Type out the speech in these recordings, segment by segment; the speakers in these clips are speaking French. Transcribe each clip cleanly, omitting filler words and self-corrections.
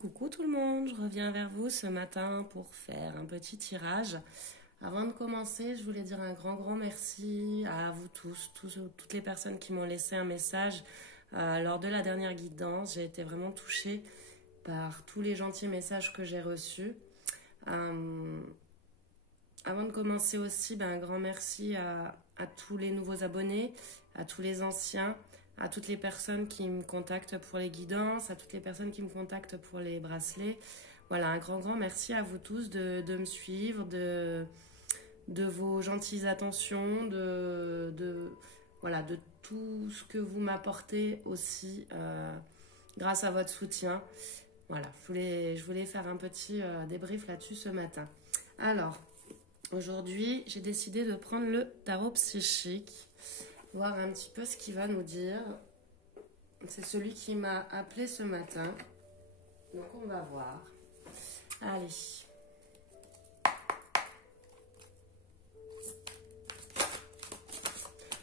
Coucou tout le monde, je reviens vers vous ce matin pour faire un petit tirage. Avant de commencer, je voulais dire un grand merci à vous toutes les personnes qui m'ont laissé un message lors de la dernière guidance. J'ai été vraiment touchée par tous les gentils messages que j'ai reçus. Avant de commencer aussi, un grand merci à tous les nouveaux abonnés, à tous les anciens, à toutes les personnes qui me contactent pour les guidances, à toutes les personnes qui me contactent pour les bracelets. Voilà, un grand merci à vous tous de me suivre, de vos gentilles attentions, de tout ce que vous m'apportez aussi grâce à votre soutien. Voilà, je voulais faire un petit débrief là-dessus ce matin. Alors, aujourd'hui, j'ai décidé de prendre le tarot psychique, voir un petit peu ce qu'il va nous dire. C'est celui qui m'a appelé ce matin. Donc, on va voir. Allez.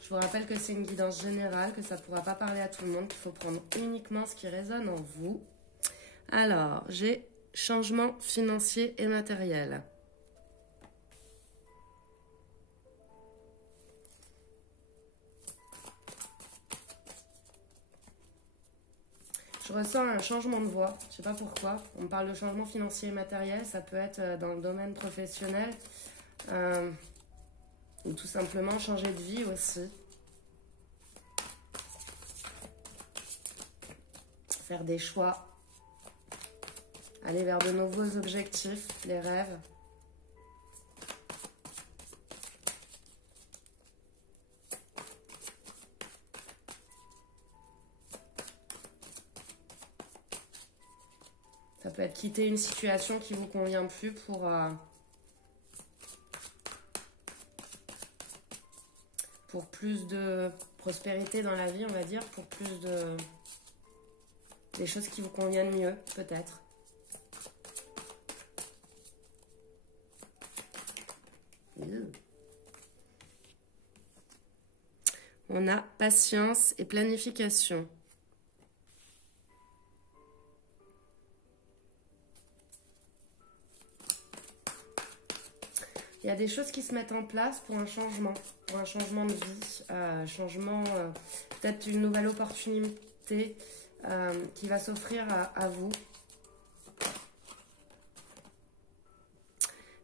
Je vous rappelle que c'est une guidance générale, que ça ne pourra pas parler à tout le monde, qu'il faut prendre uniquement ce qui résonne en vous. Alors, j'ai changement financier et matériel. Je ressens un changement de voie, je ne sais pas pourquoi. On me parle de changement financier et matériel, ça peut être dans le domaine professionnel ou tout simplement changer de vie aussi. Faire des choix, aller vers de nouveaux objectifs, les rêves. Ça peut être quitter une situation qui ne vous convient plus pour plus de prospérité dans la vie, on va dire, pour plus des choses qui vous conviennent mieux, peut-être. On a patience et planification. Il y a des choses qui se mettent en place pour un changement de vie, peut-être une nouvelle opportunité qui va s'offrir à vous.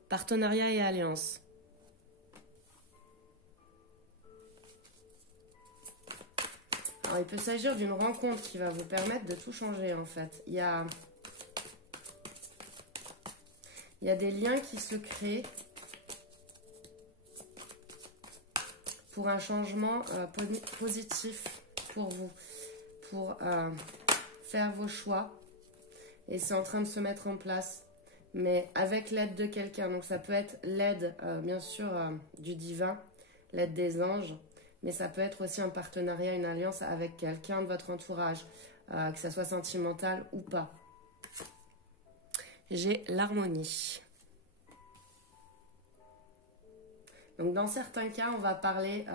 Partenariat et alliance. Alors, il peut s'agir d'une rencontre qui va vous permettre de tout changer, en fait. Il y a des liens qui se créent pour un changement positif pour vous, pour faire vos choix. Et c'est en train de se mettre en place, mais avec l'aide de quelqu'un. Donc ça peut être l'aide, bien sûr, du divin, l'aide des anges, mais ça peut être aussi un partenariat, une alliance avec quelqu'un de votre entourage, que ça soit sentimental ou pas. J'ai l'harmonie. Donc dans certains cas, on va parler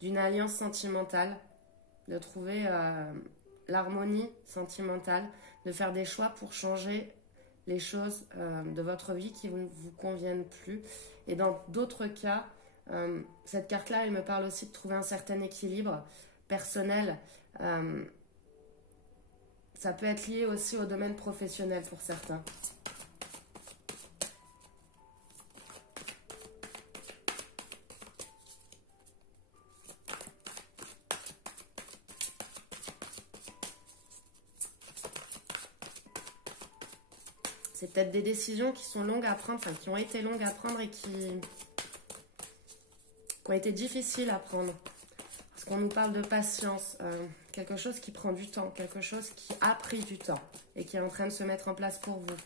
d'une alliance sentimentale, de trouver l'harmonie sentimentale, de faire des choix pour changer les choses de votre vie qui ne vous conviennent plus. Et dans d'autres cas, cette carte-là, elle me parle aussi de trouver un certain équilibre personnel. Ça peut être lié aussi au domaine professionnel pour certains. C'est peut-être des décisions qui sont longues à prendre, enfin qui ont été longues à prendre et qui ont été difficiles à prendre. Parce qu'on nous parle de patience, quelque chose qui prend du temps, quelque chose qui a pris du temps et qui est en train de se mettre en place pour vous.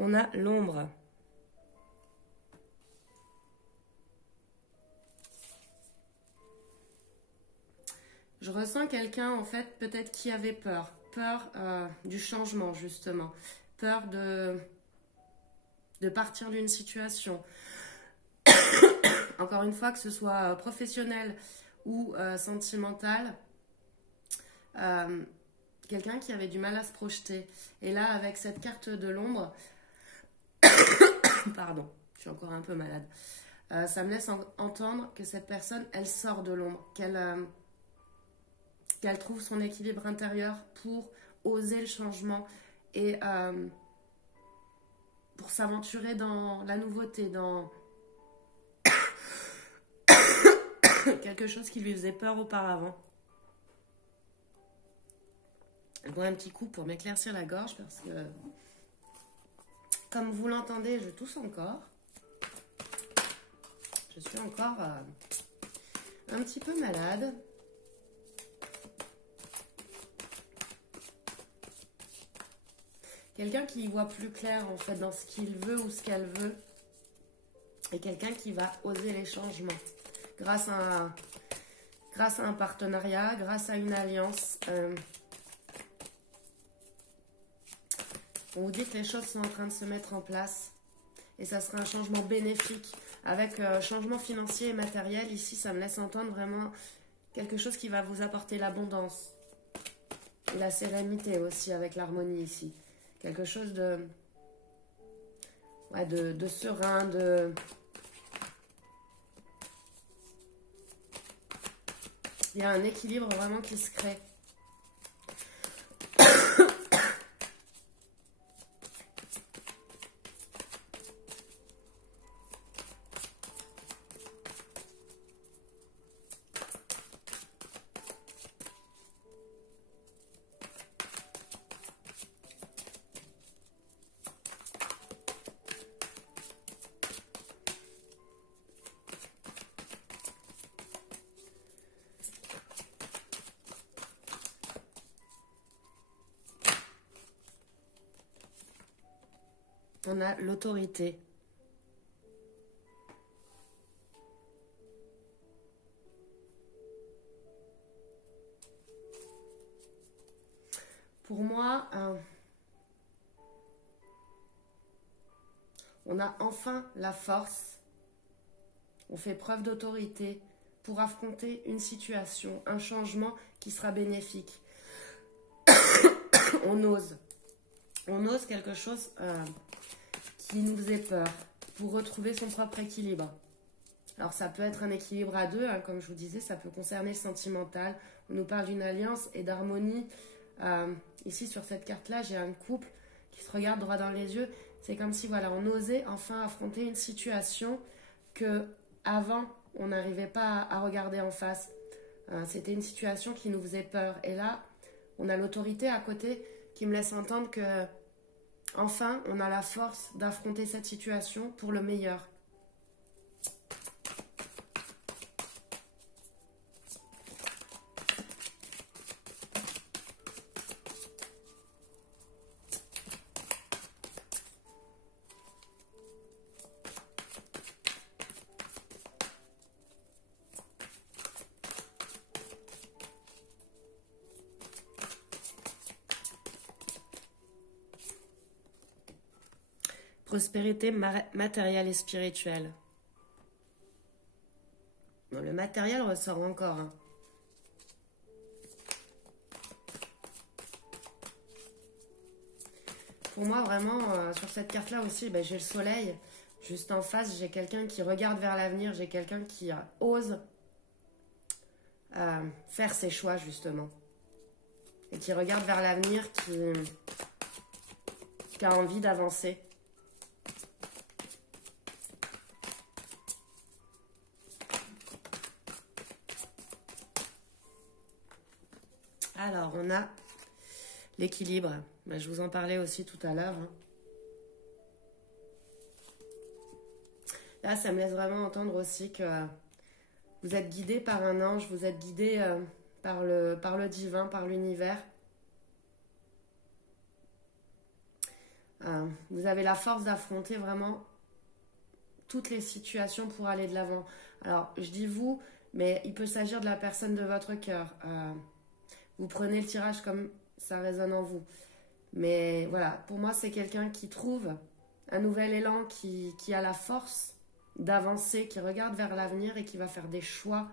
on a l'ombre. Je ressens quelqu'un, en fait, peut-être qui avait peur. Peur du changement, justement. Peur de partir d'une situation. Encore une fois, que ce soit professionnel ou sentimental. Quelqu'un qui avait du mal à se projeter. Et là, avec cette carte de l'ombre... Pardon, je suis encore un peu malade. Ça me laisse entendre que cette personne, elle sort de l'ombre. Qu'elle trouve son équilibre intérieur pour oser le changement et pour s'aventurer dans la nouveauté, dans quelque chose qui lui faisait peur auparavant. Je bois un petit coup pour m'éclaircir la gorge parce que, comme vous l'entendez, je tousse encore. Je suis encore un petit peu malade. Quelqu'un qui y voit plus clair en fait dans ce qu'il veut ou ce qu'elle veut. Et quelqu'un qui va oser les changements. Grâce à un partenariat, grâce à une alliance. On vous dit que les choses sont en train de se mettre en place. Et ça sera un changement bénéfique. Avec changement financier et matériel, ici ça me laisse entendre vraiment quelque chose qui va vous apporter l'abondance. Et la sérénité aussi avec l'harmonie ici. Quelque chose de serein, il y a un équilibre vraiment qui se crée. On a l'autorité. Pour moi, on a enfin la force, on fait preuve d'autorité pour affronter une situation, un changement qui sera bénéfique. On ose quelque chose qui nous faisait peur pour retrouver son propre équilibre. Alors ça peut être un équilibre à deux, hein, comme je vous disais, ça peut concerner le sentimental. On nous parle d'une alliance et d'harmonie. Ici sur cette carte-là, j'ai un couple qui se regarde droit dans les yeux. C'est comme si voilà, on osait enfin affronter une situation que avant on n'arrivait pas à regarder en face. C'était une situation qui nous faisait peur. Et là, on a l'autorité à côté qui me laisse entendre que enfin, on a la force d'affronter cette situation pour le meilleur. Prospérité matérielle et spirituelle. Bon, le matériel ressort encore. Hein. Pour moi, vraiment, sur cette carte-là aussi, j'ai le soleil. Juste en face, j'ai quelqu'un qui regarde vers l'avenir. J'ai quelqu'un qui ose faire ses choix, justement. Et qui regarde vers l'avenir, qui a envie d'avancer. Alors, on a l'équilibre. Je vous en parlais aussi tout à l'heure. Hein. Là, ça me laisse vraiment entendre aussi que vous êtes guidé par un ange, vous êtes guidé par le divin, par l'univers. Vous avez la force d'affronter vraiment toutes les situations pour aller de l'avant. Alors, je dis vous, mais il peut s'agir de la personne de votre cœur. Vous prenez le tirage comme ça résonne en vous. Mais voilà, pour moi, c'est quelqu'un qui trouve un nouvel élan, qui a la force d'avancer, qui regarde vers l'avenir et qui va faire des choix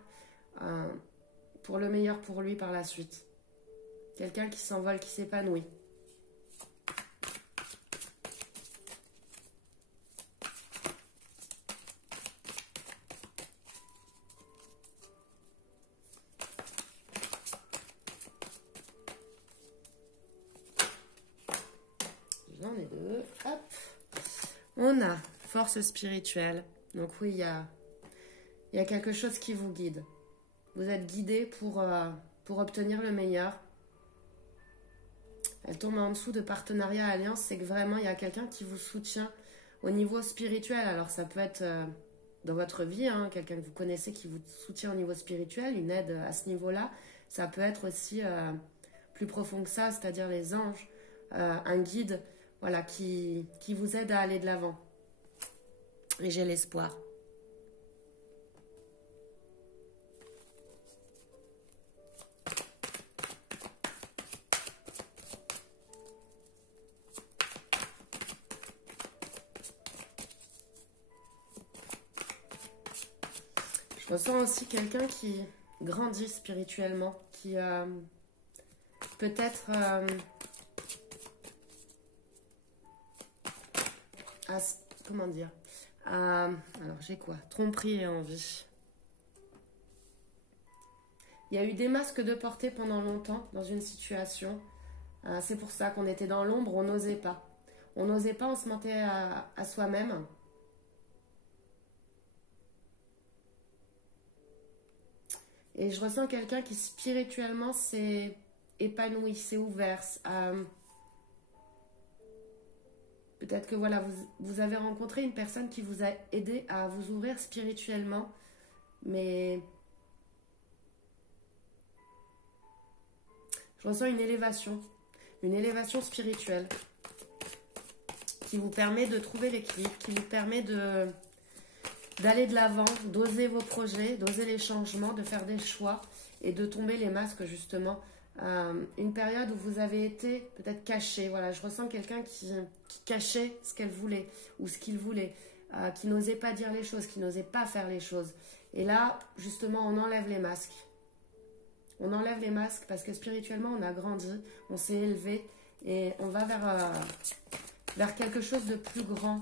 pour le meilleur pour lui par la suite. Quelqu'un qui s'envole, qui s'épanouit. J'en ai deux. Hop. On a force spirituelle. Donc oui, il y a quelque chose qui vous guide. Vous êtes guidé pour obtenir le meilleur. Elle tombe en dessous de partenariat alliance. C'est que vraiment, il y a quelqu'un qui vous soutient au niveau spirituel. Alors ça peut être dans votre vie, hein, quelqu'un que vous connaissez qui vous soutient au niveau spirituel, une aide à ce niveau-là. Ça peut être aussi plus profond que ça, c'est-à-dire les anges, un guide, voilà, qui vous aide à aller de l'avant. Et j'ai l'espoir. Je ressens aussi quelqu'un qui grandit spirituellement, qui peut-être comment dire, alors j'ai quoi? Tromperie et envie. Il y a eu des masques de porter pendant longtemps dans une situation. C'est pour ça qu'on était dans l'ombre, on n'osait pas. On n'osait pas, on se mentait à soi-même. Et je ressens quelqu'un qui spirituellement s'est épanoui, s'est ouvert. Peut-être que voilà, vous avez rencontré une personne qui vous a aidé à vous ouvrir spirituellement. Mais je ressens une élévation spirituelle qui vous permet de trouver l'équilibre, qui vous permet d'aller de l'avant, d'oser vos projets, d'oser les changements, de faire des choix et de tomber les masques justement. Une période où vous avez été peut-être caché. Voilà, je ressens quelqu'un qui cachait ce qu'elle voulait ou ce qu'il voulait, qui n'osait pas dire les choses, qui n'osait pas faire les choses. Et là, justement, on enlève les masques. On enlève les masques parce que spirituellement, on a grandi, on s'est élevé et on va vers quelque chose de plus grand.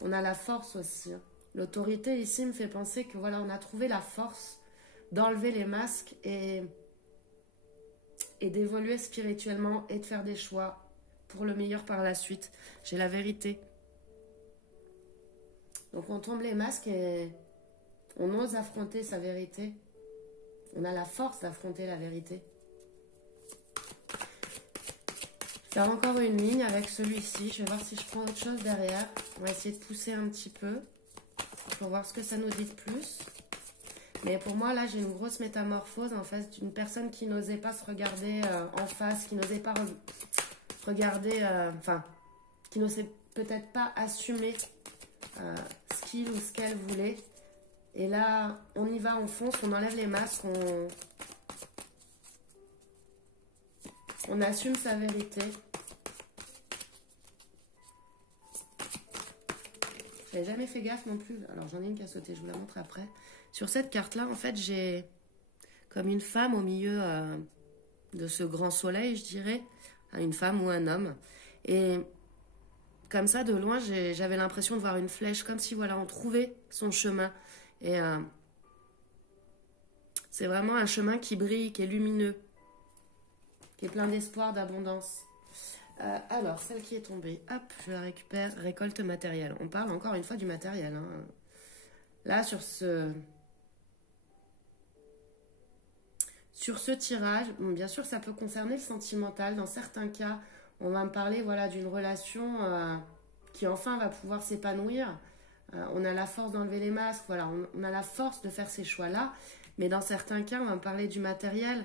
On a la force aussi. L'autorité ici me fait penser que voilà, on a trouvé la force d'enlever les masques et d'évoluer spirituellement et de faire des choix pour le meilleur par la suite. J'ai la vérité. Donc on tombe les masques et on ose affronter sa vérité. On a la force d'affronter la vérité. Je vais faire encore une ligne avec celui-ci. Je vais voir si je prends autre chose derrière. On va essayer de pousser un petit peu pour voir ce que ça nous dit de plus. Mais pour moi, là, j'ai une grosse métamorphose en fait d'une personne qui n'osait pas se regarder en face, qui n'osait pas regarder, qui n'osait peut-être pas assumer ce qu'il ou ce qu'elle voulait. Et là, on y va, on fonce, on enlève les masques, on assume sa vérité. J'avais jamais fait gaffe non plus. Alors, j'en ai une qui a sauté, je vous la montre après. Sur cette carte-là, en fait, j'ai comme une femme au milieu de ce grand soleil, je dirais. Une femme ou un homme. Et comme ça, de loin, j'avais l'impression de voir une flèche, comme si, voilà, on trouvait son chemin. Et c'est vraiment un chemin qui brille, qui est lumineux, qui est plein d'espoir, d'abondance. Alors, celle qui est tombée, hop, je la récupère, récolte matérielle. On parle encore une fois du matériel. Hein. Là, sur ce tirage, bon, bien sûr, ça peut concerner le sentimental. Dans certains cas, on va me parler voilà, d'une relation qui enfin va pouvoir s'épanouir. On a la force d'enlever les masques, voilà, on a la force de faire ces choix-là. Mais dans certains cas, on va me parler du matériel.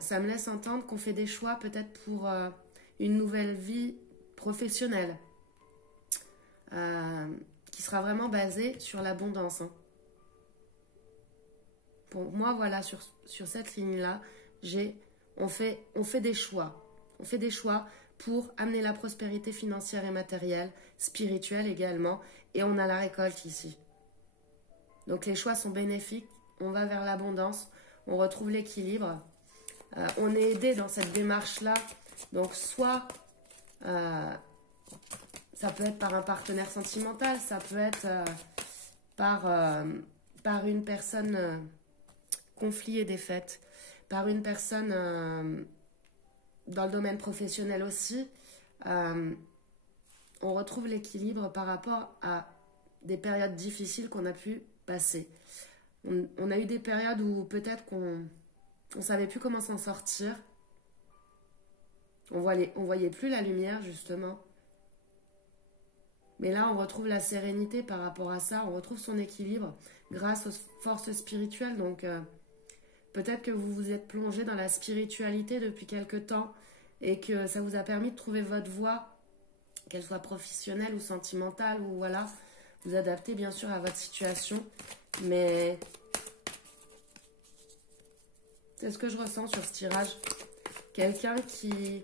Ça me laisse entendre qu'on fait des choix peut-être pour une nouvelle vie professionnelle qui sera vraiment basée sur l'abondance. Hein. Pour moi, voilà, sur cette ligne-là, on fait des choix. On fait des choix pour amener la prospérité financière et matérielle, spirituelle également, et on a la récolte ici. Donc les choix sont bénéfiques, on va vers l'abondance, on retrouve l'équilibre. On est aidé dans cette démarche-là, donc soit ça peut être par un partenaire sentimental, ça peut être par une personne conflit et défaite, par une personne dans le domaine professionnel aussi. On retrouve l'équilibre par rapport à des périodes difficiles qu'on a pu passer. On a eu des périodes où peut-être qu'on ne savait plus comment s'en sortir. On voyait plus la lumière, justement. Mais là, on retrouve la sérénité par rapport à ça. On retrouve son équilibre grâce aux forces spirituelles. Donc, peut-être que vous vous êtes plongé dans la spiritualité depuis quelque temps et que ça vous a permis de trouver votre voie, qu'elle soit professionnelle ou sentimentale, ou voilà, vous adaptez bien sûr à votre situation. Mais c'est ce que je ressens sur ce tirage. Quelqu'un qui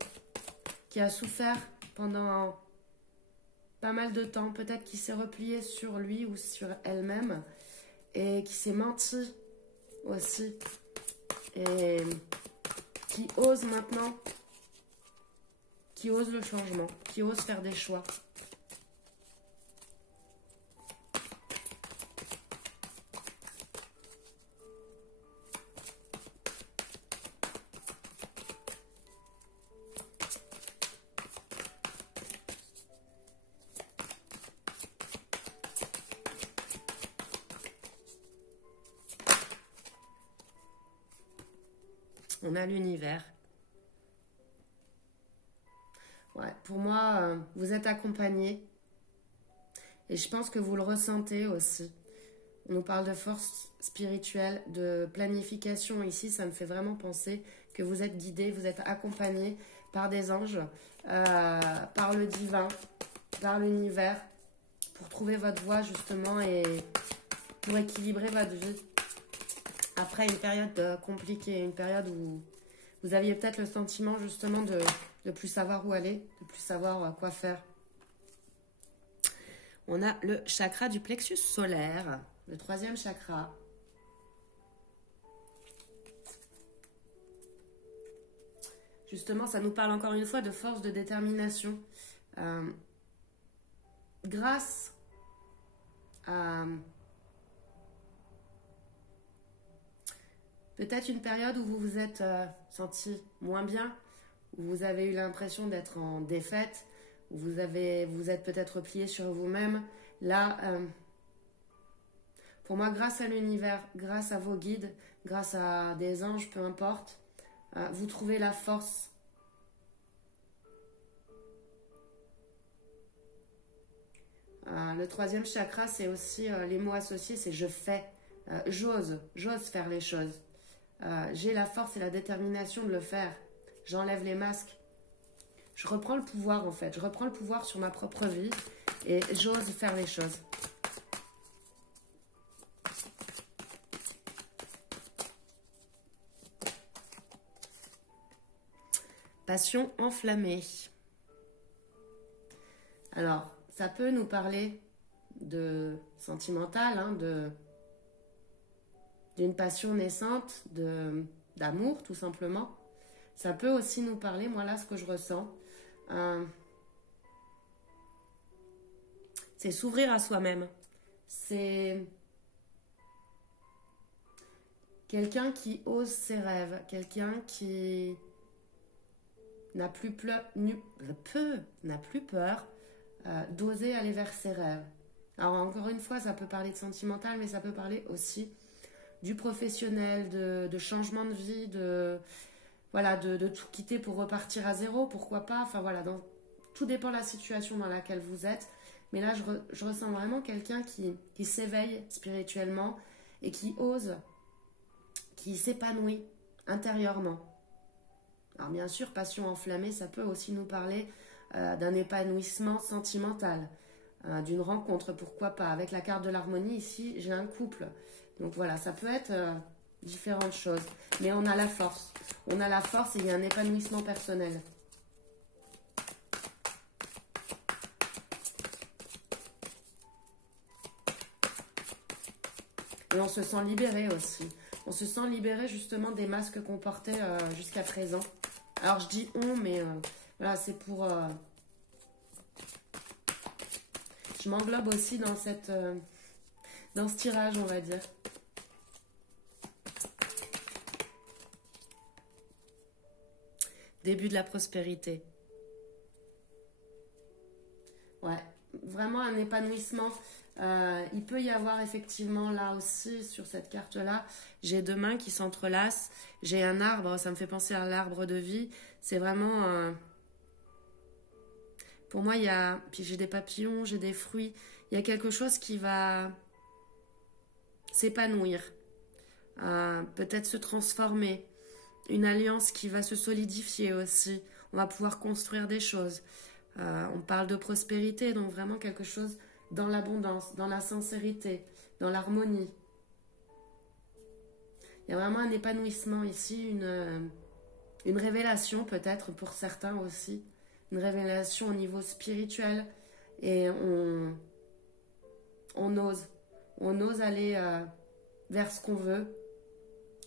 a souffert pendant pas mal de temps, peut-être qui s'est replié sur lui ou sur elle-même et qui s'est menti aussi et qui ose maintenant, qui ose le changement, qui ose faire des choix. On a l'univers. Ouais, pour moi, vous êtes accompagné. Et je pense que vous le ressentez aussi. On nous parle de force spirituelle, de planification. Ici, ça me fait vraiment penser que vous êtes guidé, vous êtes accompagné par des anges, par le divin, par l'univers, pour trouver votre voie justement et pour équilibrer votre vie. Après une période compliquée, une période où vous aviez peut-être le sentiment justement de plus savoir où aller, de plus savoir quoi faire. On a le chakra du plexus solaire, le 3e chakra. Justement, ça nous parle encore une fois de force, de détermination. Grâce à peut-être une période où vous vous êtes senti moins bien, où vous avez eu l'impression d'être en défaite, où vous êtes peut-être replié sur vous-même. Là, pour moi, grâce à l'univers, grâce à vos guides, grâce à des anges, peu importe, vous trouvez la force. Le 3e chakra, c'est aussi les mots associés, c'est je fais, j'ose faire les choses. J'ai la force et la détermination de le faire. J'enlève les masques. Je reprends le pouvoir en fait. Je reprends le pouvoir sur ma propre vie et j'ose faire les choses. Passion enflammée. Alors, ça peut nous parler de sentimental, hein, d'une passion naissante, d'amour tout simplement. Ça peut aussi nous parler, moi là ce que je ressens, c'est s'ouvrir à soi-même. C'est quelqu'un qui ose ses rêves, quelqu'un qui n'a plus peur d'oser aller vers ses rêves. Alors encore une fois, ça peut parler de sentimental, mais ça peut parler aussi du professionnel, de changement de vie, de tout quitter pour repartir à zéro, pourquoi pas. Enfin voilà, tout dépend de la situation dans laquelle vous êtes. Mais là, je ressens vraiment quelqu'un qui s'éveille spirituellement et qui ose, qui s'épanouit intérieurement. Alors bien sûr, passion enflammée, ça peut aussi nous parler d'un épanouissement sentimental, d'une rencontre, pourquoi pas. Avec la carte de l'harmonie, ici, j'ai un couple. Donc voilà, ça peut être différentes choses. Mais on a la force. On a la force et il y a un épanouissement personnel. Et on se sent libéré aussi. On se sent libéré justement des masques qu'on portait jusqu'à présent. Alors je dis on, mais voilà, c'est pour... je m'englobe aussi dans dans ce tirage, on va dire. Début de la prospérité. Ouais, vraiment un épanouissement. Il peut y avoir effectivement là aussi, sur cette carte-là, j'ai deux mains qui s'entrelacent. J'ai un arbre, ça me fait penser à l'arbre de vie. C'est vraiment... pour moi, il y a... Puis j'ai des papillons, j'ai des fruits. Il y a quelque chose qui va s'épanouir. Peut-être se transformer. Une alliance qui va se solidifier aussi. On va pouvoir construire des choses. On parle de prospérité, donc vraiment quelque chose dans l'abondance, dans la sincérité, dans l'harmonie. Il y a vraiment un épanouissement ici, une révélation peut-être pour certains aussi, une révélation au niveau spirituel. Et on ose aller vers ce qu'on veut,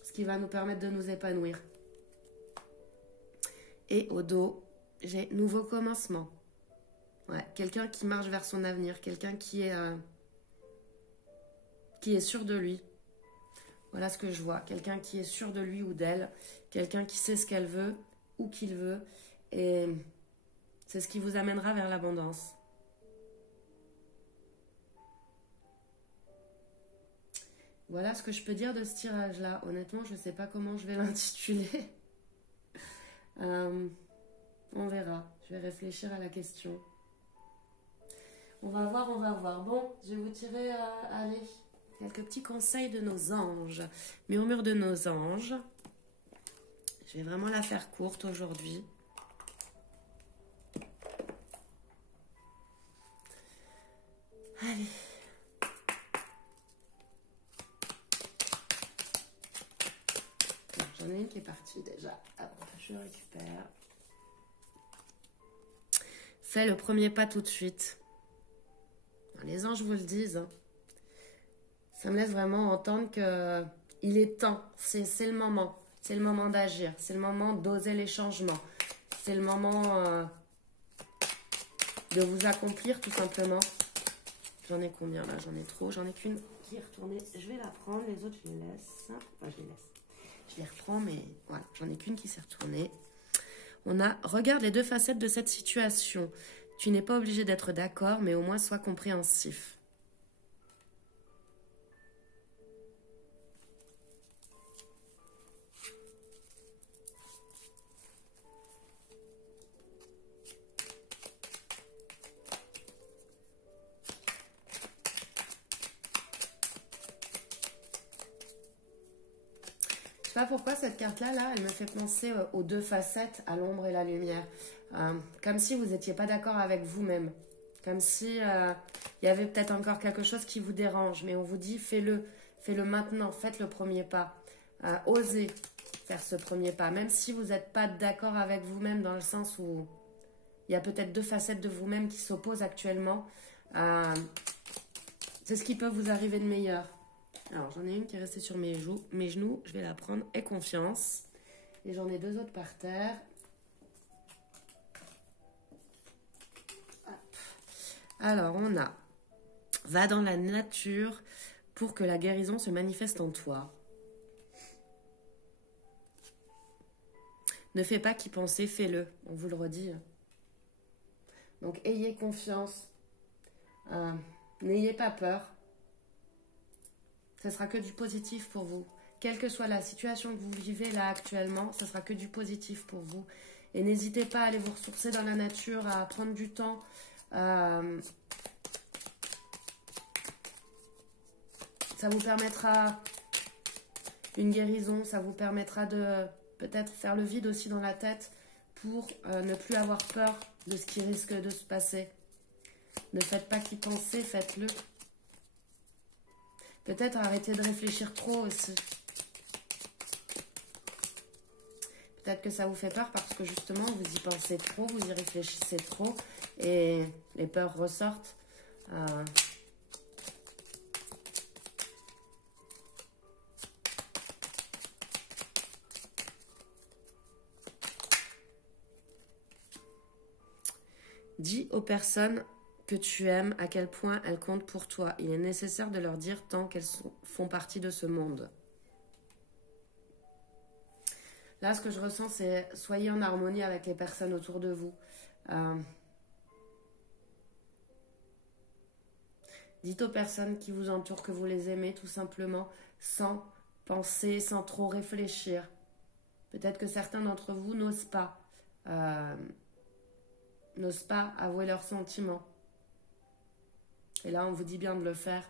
ce qui va nous permettre de nous épanouir. Et au dos, j'ai nouveau commencement. Ouais, quelqu'un qui marche vers son avenir, quelqu'un qui est sûr de lui. Voilà ce que je vois. Quelqu'un qui est sûr de lui ou d'elle, quelqu'un qui sait ce qu'elle veut ou qu'il veut. Et c'est ce qui vous amènera vers l'abondance. Voilà ce que je peux dire de ce tirage-là. Honnêtement, je ne sais pas comment je vais l'intituler. On verra. Je vais réfléchir à la question. On va voir, on va voir. Bon, je vais vous tirer, allez, quelques petits conseils de nos anges. Murmure de nos anges. Je vais vraiment la faire courte aujourd'hui. Allez. J'en ai une qui est partie déjà. Alors, je récupère. Fais le premier pas tout de suite. Les anges vous le disent. Hein. Ça me laisse vraiment entendre qu'il est temps. C'est le moment. C'est le moment d'agir. C'est le moment d'oser les changements. C'est le moment de vous accomplir tout simplement. J'en ai combien là? J'en ai trop. J'en ai qu'une qui est retournée. Je vais la prendre. Les autres, je les laisse. Enfin, je les laisse. Je les reprends, mais voilà. J'en ai qu'une qui s'est retournée. On a, regarde les deux facettes de cette situation. Tu n'es pas obligé d'être d'accord, mais au moins sois compréhensif. Je sais pas pourquoi cette carte-là, elle me fait penser aux deux facettes, à l'ombre et la lumière. Comme si vous n'étiez pas d'accord avec vous-même. Comme si il y avait peut-être encore quelque chose qui vous dérange. Mais on vous dit, fais-le. Fais-le maintenant. Faites le premier pas. Osez faire ce premier pas. Même si vous n'êtes pas d'accord avec vous-même dans le sens où il y a peut-être deux facettes de vous-même qui s'opposent actuellement. C'est ce qui peut vous arriver de meilleur. Alors, j'en ai une qui est restée sur mes genoux. Je vais la prendre. Aie confiance. Et j'en ai deux autres par terre. Hop. Alors, on a « Va dans la nature pour que la guérison se manifeste en toi. » Ne fais pas qu'y penser, fais-le. On vous le redit. Donc, ayez confiance. N'ayez pas peur. Ce sera que du positif pour vous. Quelle que soit la situation que vous vivez là actuellement, ce sera que du positif pour vous. Et n'hésitez pas à aller vous ressourcer dans la nature, à prendre du temps. Ça vous permettra une guérison, ça vous permettra de peut-être faire le vide aussi dans la tête pour ne plus avoir peur de ce qui risque de se passer. Ne faites pas qu'y penser, faites-le. Peut-être arrêter de réfléchir trop aussi. Peut-être que ça vous fait peur parce que justement, vous y pensez trop, vous y réfléchissez trop et les peurs ressortent. Dis aux personnes que tu aimes à quel point elles comptent pour toi. Il est nécessaire de leur dire tant qu'elles font partie de ce monde. Là, ce que je ressens, c'est soyez en harmonie avec les personnes autour de vous. Dites aux personnes qui vous entourent que vous les aimez tout simplement, sans penser, sans trop réfléchir. Peut-être que certains d'entre vous n'osent pas avouer leurs sentiments. Et là, on vous dit bien de le faire.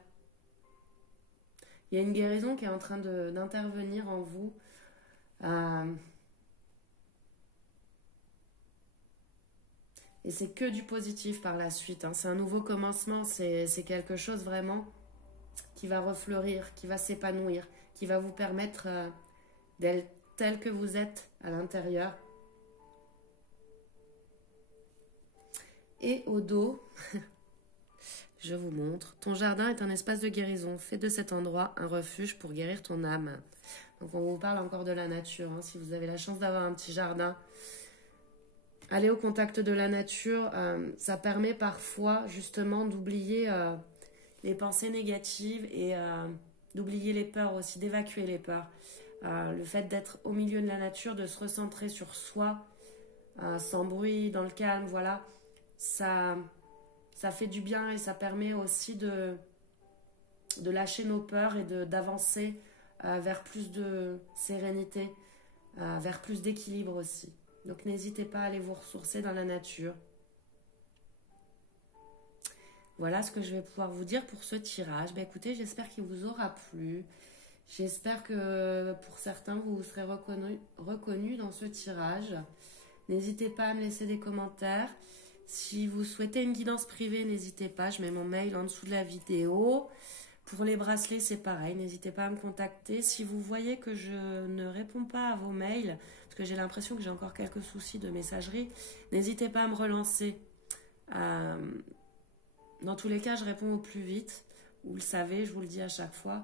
Il y a une guérison qui est en train d'intervenir en vous. Et c'est que du positif par la suite. C'est un nouveau commencement. C'est quelque chose vraiment qui va refleurir, qui va s'épanouir, qui va vous permettre d'être tel que vous êtes à l'intérieur. Et au dos, je vous montre. Ton jardin est un espace de guérison. Fais de cet endroit un refuge pour guérir ton âme. Donc on vous parle encore de la nature. Si vous avez la chance d'avoir un petit jardin, aller au contact de la nature, ça permet parfois justement d'oublier les pensées négatives et d'oublier les peurs aussi, d'évacuer les peurs. Le fait d'être au milieu de la nature, de se recentrer sur soi, sans bruit, dans le calme, voilà, ça fait du bien et ça permet aussi de lâcher nos peurs et d'avancer vers plus de sérénité, vers plus d'équilibre aussi. Donc n'hésitez pas à aller vous ressourcer dans la nature. Voilà ce que je vais pouvoir vous dire pour ce tirage. Écoutez, j'espère qu'il vous aura plu. J'espère que pour certains, vous vous serez reconnus dans ce tirage. N'hésitez pas à me laisser des commentaires. Si vous souhaitez une guidance privée, n'hésitez pas. Je mets mon mail en dessous de la vidéo. Pour les bracelets, c'est pareil. N'hésitez pas à me contacter. Si vous voyez que je ne réponds pas à vos mails, parce que j'ai l'impression que j'ai encore quelques soucis de messagerie, n'hésitez pas à me relancer. Dans tous les cas, je réponds au plus vite. Vous le savez, je vous le dis à chaque fois.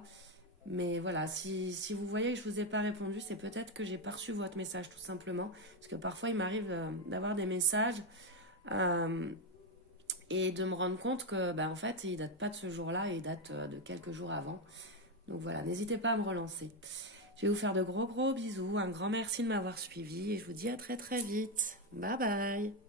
Mais voilà, si vous voyez que je ne vous ai pas répondu, c'est peut-être que j'ai pas reçu votre message tout simplement. Parce que parfois, il m'arrive d'avoir des messages et de me rendre compte que, en fait, il ne date pas de ce jour-là, il date de quelques jours avant. Donc voilà, n'hésitez pas à me relancer. Je vais vous faire de gros bisous. Un grand merci de m'avoir suivi et je vous dis à très très vite. Bye bye.